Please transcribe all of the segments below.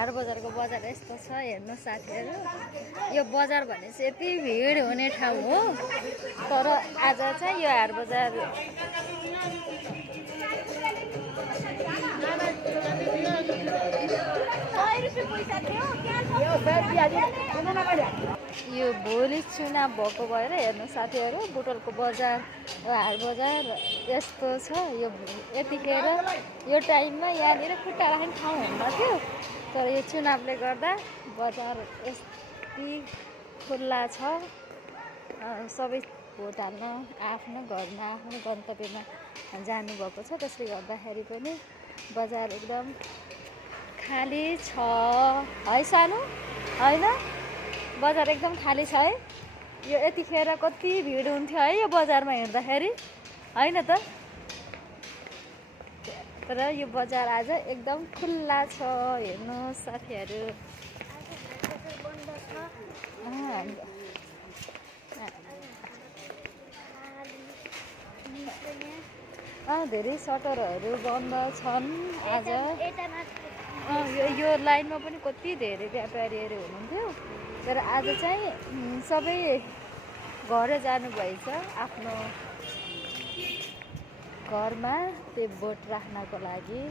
हाट बजारको बजार यस्तो छ हेर्नु साथीहरू। यो बजार भनेपछि यति भिड हुने ठाउँ हो, तर आज चाहिँ यो हाट बजार यो भोलि चुनाव भएको भएर हेर्नु साथीहरू, बुटोलको बजार हाट बजार यस्तो छ। यो यतिखेर यो टाइममा यहाँनिर खुट्टा राख्ने ठाउँ हुन्न थियो, तर यो चुनावले गर्दा बजार यति खुल्ला छ। सबै भोट हाल्न आफ्नो घरमा आफ्नो गन्तव्यमा जानुभएको छ, त्यसले गर्दाखेरि पनि बजार एकदम खाली छ है सानो, होइन? बजार एकदम खाली छ है। यो यतिखेर कति भिड हुन्थ्यो है यो बजारमा हिँड्दाखेरि, होइन त? तर यो बजार आज एकदम खुल्ला छ हेर्नु साथीहरू। धेरै सटरहरू बन्द छन् आज। यो लाइनमा पनि कति धेरै व्यापारीहरू हुनुहुन्थ्यो, तर आज चाहिँ सबै घर जानुभएछ आफ्नो घरमा त्यो भोट राख्नको लागि।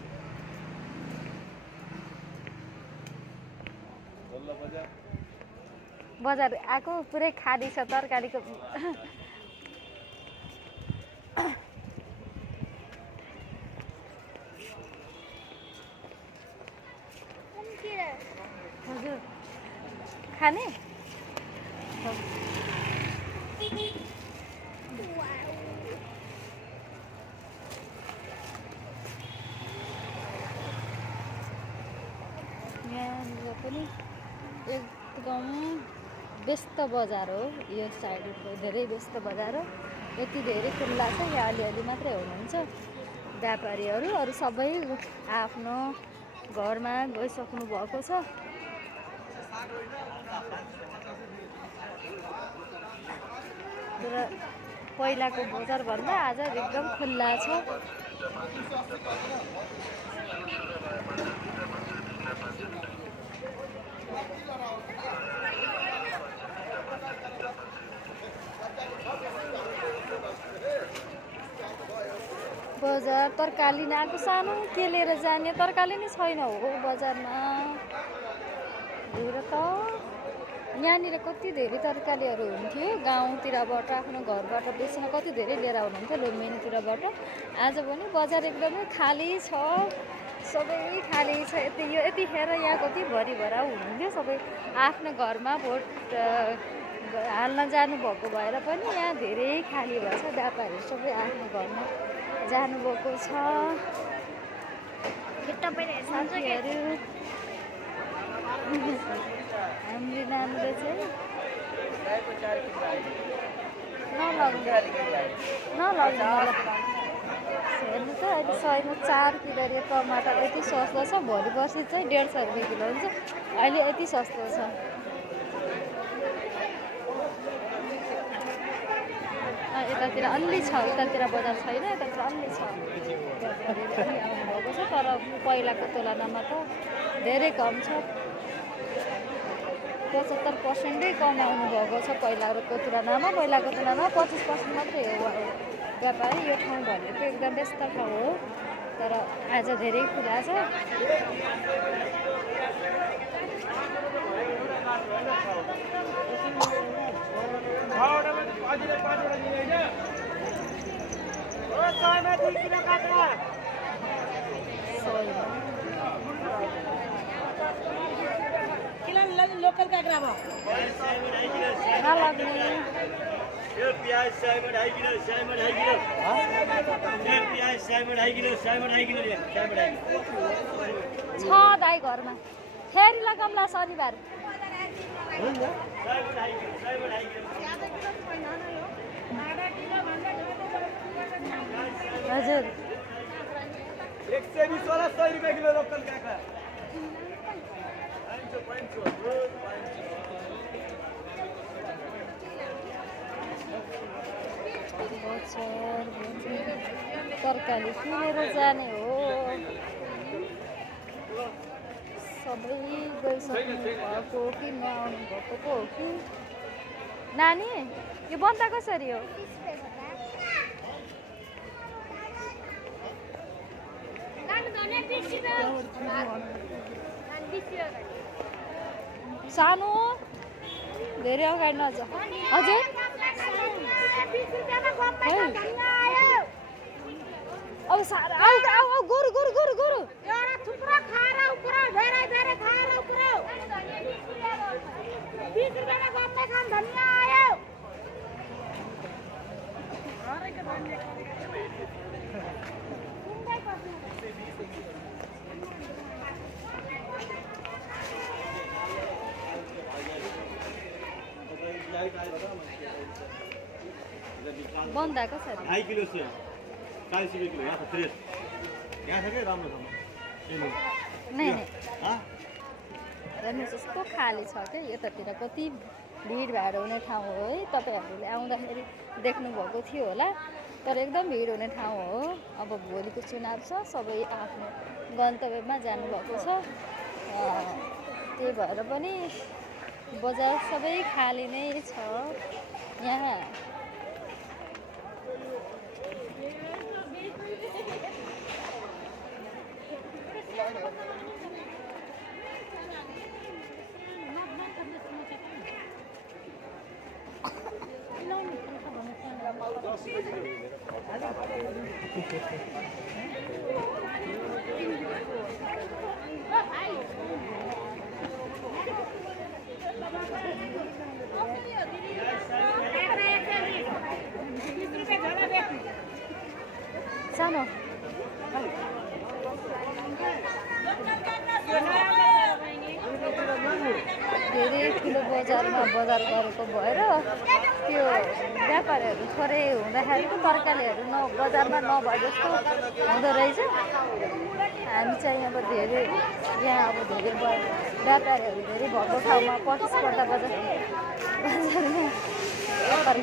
बजार आएको पुरै खाली छ, तरकारीको हजुर खाने यहाँनिर पनि एकदम व्यस्त बजार हो। यो साइडको धेरै व्यस्त बजार हो, यति धेरै खुल्ला छ। यहाँ अलिअलि मात्रै हुनुहुन्छ व्यापारीहरू, अरू सबै आफ्नो घरमा गइसक्नु भएको छ। तर पहिलाको बजारभन्दा आज एकदम खुल्ला छ। बजार तरकारी आएको सानो के लिएर जाने, तरकारी नै छैन हो बजारमा। भिड त यहाँनिर कति धेरै तरकारीहरू हुन्थ्यो, गाउँतिरबाट आफ्नो घरबाट बेच्न कति धेरै लिएर आउनुहुन्थ्यो लुम्बिनीतिरबाट। आज पनि बजार एकदमै खाली छ, सबै खाली छ। यतिखेर यहाँ कति भरिभरा हुनुहुन्थ्यो, सबै आफ्नो घरमा भोट हाल्न जानुभएको भएर पनि यहाँ धेरै खाली भएछ। व्यापारीहरू सबै आफ्नो घरमा जानुभएको छ। साथीहरू हाम्रो नानीले चाहिँ नलग्नु हेर्नु त अहिले 100मा 4 किलो रे टमाटर यति सस्तो छ। भोलि पर्सि चाहिँ 150 रुपियाँ किलो हुन्छ, अहिले यति सस्तो छ। यतातिर अलि छ, यतातिर बजार छैन, यतातिर अलि छ। आउनुभएको छ, तर पहिलाको तुलनामा त धेरै कम छ। 75% कम आउनुभएको छ पहिलाको तुलनामा। 25% मात्रै हो व्यापारी। यो ठाउँ भनेको एकदम व्यस्त ठाउँ हो, तर आज धेरै खुला छ। लोकल काँक्रा भयो नलग्ने यो प्याज 100 मा 2.5 किलो, 100 मा 2.5 किलो। यो प्याज 100 मा 2.5 किलो, 100 मा 2.5 किलो, 100 मा 2.5 किलो छ दाइ घरमा। फेरि लगाउँला शनिबार। हुन्छ 100 मा 2.5 किलो, 100 मा 2.5 किलो। हजुर 120 वाला 100 रुपैयाँ किलो लोकल काँक्रा। तरकारी किनेर जाने हो। सबै गइसक्नु भएको कि नआउनु भएको पो हो कि नानी यो बन्दा कसरी हो सानो धेरै अगाडि नजा हजुर अब सारा आउ आउ आउ गोरु गोरु गोरु गोरु एउटा थुप्रो खाएर उक्रो धेरै धेरै खाएर उक्रो 20 रुपैयाँमा गम्मै खान धनिया आयो बन्दा कसरी 2.5 किलो से 40 रुपये किलो यहाँ तो फ्रेश यहाँ था क्या राम्रो छ नै हाँ हेर्नुहोस् कस्तो खाली छ क्या यतातिर कति भिडभाड हुने ठाउँ हो है तपाईँहरूले आउँदाखेरि देख्नुभएको थियो होला तर एकदम भिड हुने ठाउँ हो अब भोलिको चुनाव छ सबै आफ्नो गन्तव्यमा जानुभएको छ त्यही भएर पनि बजार सबै खाली नै छ यहाँ सानो धेरै ठुलो बजारमा बजार गरेको भएर त्यो व्यापारीहरू थोरै हुँदाखेरि पो तरकारीहरू बजारमा नभए जस्तो हुँदो रहेछ हामी चाहिँ अब धेरै यहाँ अब धेरै व्यापारीहरू धेरै भएको ठाउँमा प्रतिस्पर्धा बजारमा व्यापारी